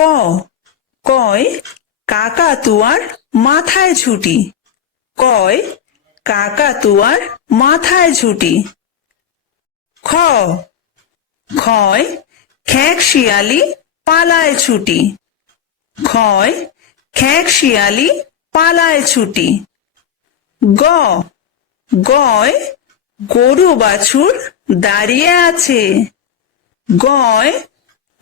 ক, কয় কাকাতুয়ার মাথায় ছুটি। কয় কাকাতুয়ার মাথায় ছুটি। খ, খয় খেক শিয়ালি পালায় ছুটি। খয় খেক শিয়ালি পালায় ছুটি। গ, গয় গরু বাছুর দাঁড়িয়ে আছে। গয়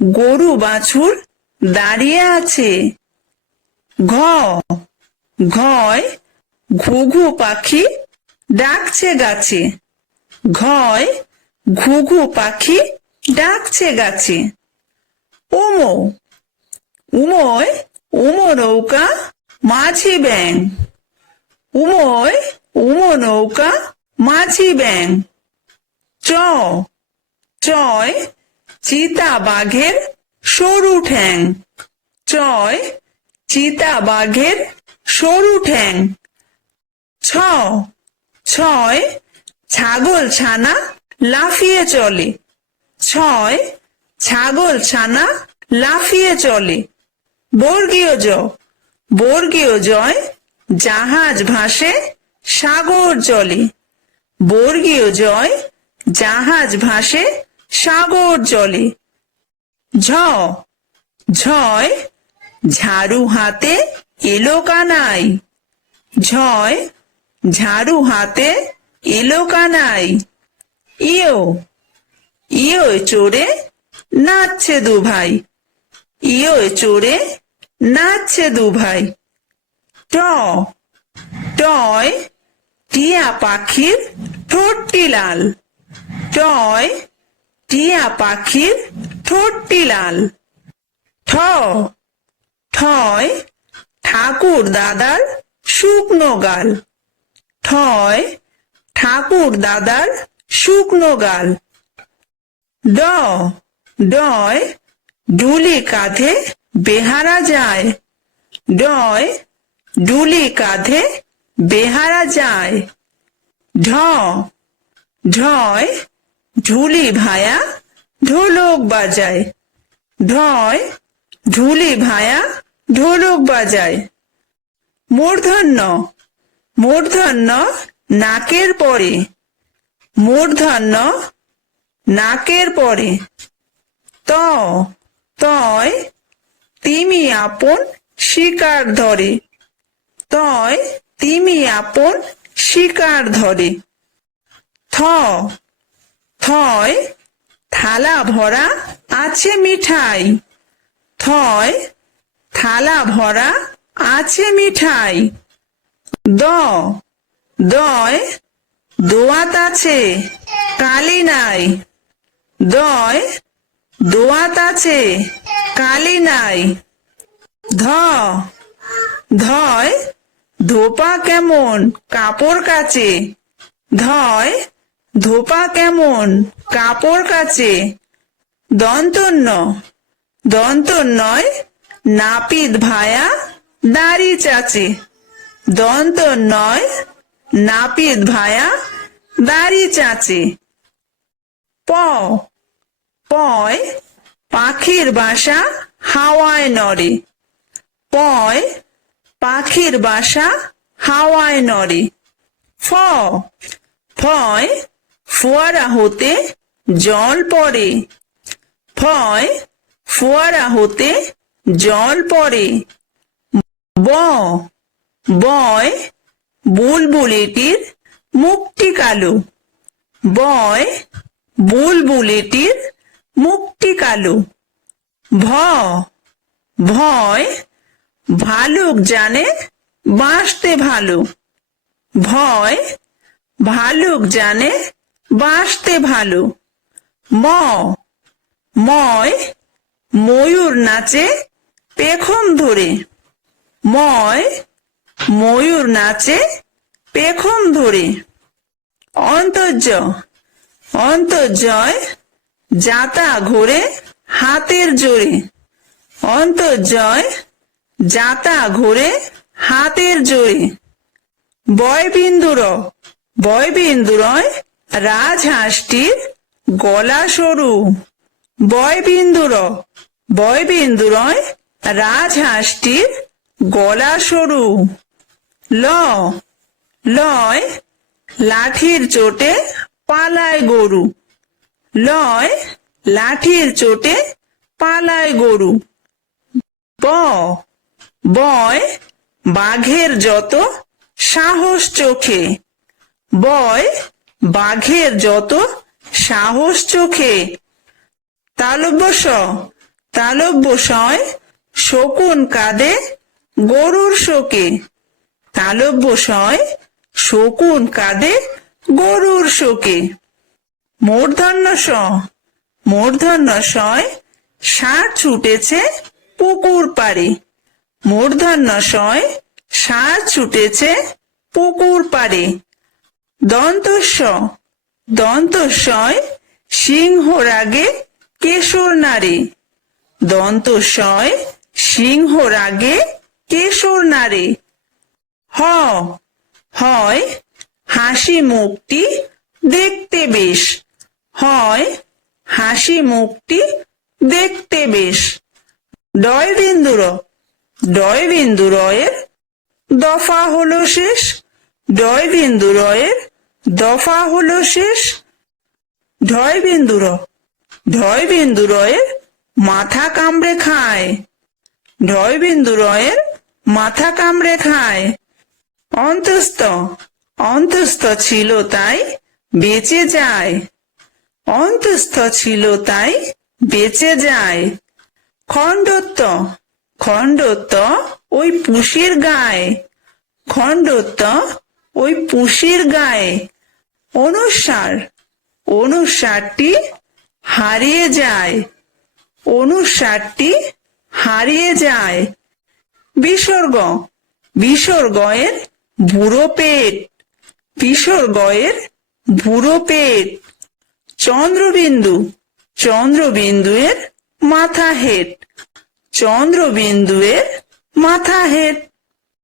গরু বাছুর দাঁড়িয়ে আছে। ঘ, ঘয় ঘুঘু পাখি ডাকছে গাছে। ঘয় ঘুঘু পাখি ডাকছে গাছে। উমো, উময় উমো নৌকা মাঝি ব্যাং। উময় উমো নৌকা মাঝি ব্যাং। চ, চয় চিতা বাঘের সরু ঠ্যাং। চয় চিতা বাঘের সরু ঠ্যাং। ছ, ছয় ছাগল ছানা লাফিয়ে চলে। ছয় ছাগল ছানা লাফিয়ে চলে। বর্গীয় জ, বর্গীয় জয় জাহাজ ভাসে সাগর জলে। বর্গীয় জয় জাহাজ ভাসে সাগর জলে। ঝ, ঝয় ঝাড়ু হাতে এলো কানাই। ঝয় ঝাড়ু হাতে এলো কানাই। ইয়ো, ইয়ো চড়ে নাচছে দু ভাই। ইয়ো চড়ে নাচছে দু ভাই। ট, টয় টিয়া পাখির ঠোঁটটি লাল। টয় টিয়া পাখির ঠোঁটটি লাল। ঠ, ঠয় ঠাকুর দাদার শুকনো গাল। ঠয় ঠাকুর দাদার শুকনো গাল। ড, ডয় ডুলি কাঁধে বেহারা যায়। ডয় ডুলি কাঁধে বেহারা যায়। ঢ, ঢয় ঢুলি ভায়া ঢোলক বাজায়। ঢয় ঢুলি ভায়া ঢোলক বাজায়। মূর্ধন্য, মূর্ধন্য নাকের পরে। মূর্ধন্য নাকের পরে। ত, তয় তিমি আপন শিকার ধরে। তয় তিমি আপন শিকার ধরে। থ, থয় থালা ভরা আছে মিঠাই। থয় থালা ভরা আছে মিঠাই। দ, দয় দোয়াত আছে কালি নাই। দয় দোয়াত আছে কালি নাই। ধ, ধয় ধোপা কেমন কাপড় কাচে। ধয় ধোপা কেমন কাপড় কাচে। দন্তন্য, দন্তন্যয় নাপিত ভায়া দাড়ি চাচে। দন্তন্যয় নাপিত ভায়া দাড়ি চাচে। প, পয় পাখির বাসা হাওয়ায় নড়ে। পয় পাখির বাসা হাওয়ায় নড়ে। ফ, ফয় ফোয়ারা হতে জল পড়ে। ফয় ফোয়ারা হতে জল পড়ে। ব, বয় বুলবুলিটির মুখটি কালো। বয় বুলবুলিটির মুখটি কালো। ভ, ভয় ভালুক জানে বাঁচতে ভালো। ভয় ভালুক জানে বাঁচতে ভালো। ম, ময় ময়ূর নাচে পেখম ধরে। ময় ময়ূর নাচে পেখম ধরে। অন্তর্য, অন্তর্জয় যাতা ঘোরে হাতের জোরে। অন্তর্জয় যাতা ঘোরে হাতের জোরে। বয়বিন্দুর, বয়বিন্দুরয় রাজহাঁসটির গলা সরু। বয়বিন্দুর, বয়বিন্দুরয় রাজহাঁসটির গলা সরু। ল লয় লাঠির চোটে পালায় গরু। লয় লাঠির চোটে পালায় গরু। ব বয় বাঘের যত সাহস চোখে। বয় বাঘের যত সাহস চোখে। তালব্য স তালব্য সয় শকুন কাঁদে গরুর শোকে। তালব্য সয় শকুন কাঁদে গরুর শোকে। মূর্ধন্য স মূর্ধন্য সয় ষাঁড় ছুটেছে পুকুর পাড়ে। মূর্ধন্য সয় ষাঁড় ছুটেছে পুকুর পাড়ে। দন্তস্ব দন্তস্বয় সিংহ রাগে কেশর নাড়ে। দন্তস্বয় সিংহ রাগে কেশর নাড়ে। হ হয় হাসি মুখটি দেখতে বেশ। হয় হাসি মুখটি দেখতে বেশ। ডয় বিন্দু র ডয় বিন্দু রয়ের দফা হলো শেষ। ডয় বিন্দু রয়ের দফা হলো শেষ। ঢয় বিন্দু র ঢয় বিন্দু রয়ের মাথা কামড়ে খায়। ঢয় বিন্দু রয়ের মাথা কামড়ে খায়। অন্তস্থ অন্তস্থ ছিল তাই বেঁচে যায়। অন্তস্থ ছিল তাই বেঁচে যায়। খণ্ডত্ব খণ্ডত্ব ওই পুষির গায়ে। খণ্ডত্ব ওই পুষির গায়ে। অনুসার অনুসারটি হারিয়ে যায়। অনুসারটি হারিয়ে যায়। বিসর্গ বিসর্গয়ের বুড়ো পেট। বিসর্গয়ের বুড়ো পেট। চন্দ্রবিন্দু চন্দ্রবিন্দুয়ের মাথা হেট। চন্দ্রবিন্দুয়ের মাথা হেট।